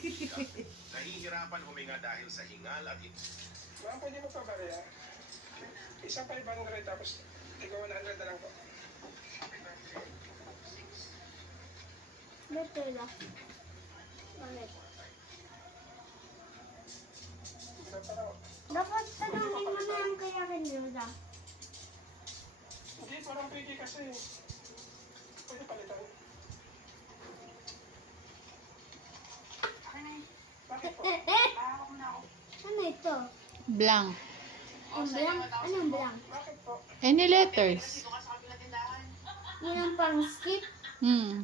Nahihirapan huminga dahil sa hingal at Ma'am, pwede mo pa barya? Isang 500 tapos tiga 100 na lang po. Better na. Bakit? Dapat tanongin mo na yung kaya Kenyoda. Hindi, parang pwede kasi. Pwede palitan. Bakit po? Ano ito? Blank. Yung blank? Anong blank? Bakit po? Any letters? Yun ang pang skip. Hmm.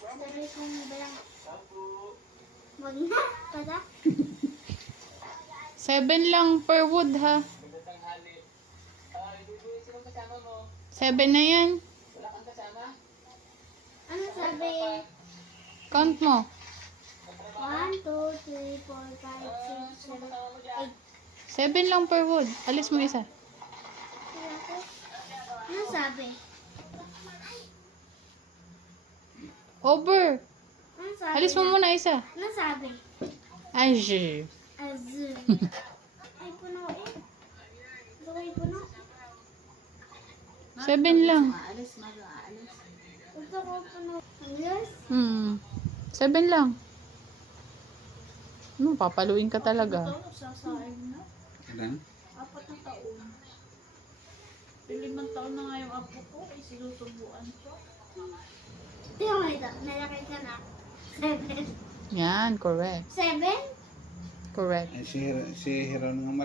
Ma'am, pwede. Sabi kong blank. Wag na. Kada? 7 lang per wood ha. 7 na yan. Ano sabi? Count mo. 1, 2, 3, 4, 5, 6, 7, 8. 7 lang per wood. Alis mo isa. Ano sabi? Over. Ano sabi? Alis mo muna isa. Ano sabi? Ay, shit. Azul. Ay, puno eh. Ito kayo puno. 7 lang. Ito ko puno. Yes. 7 lang. Papaluin ka talaga. Sasain na. Ilan? 4 na taon. 5 taon na nga yung apo ko. Ay, sinusubuan ko. Ito mo ito. Nalaki ka na. 7. Yan, correct. 7? Correct. Si Hiron nga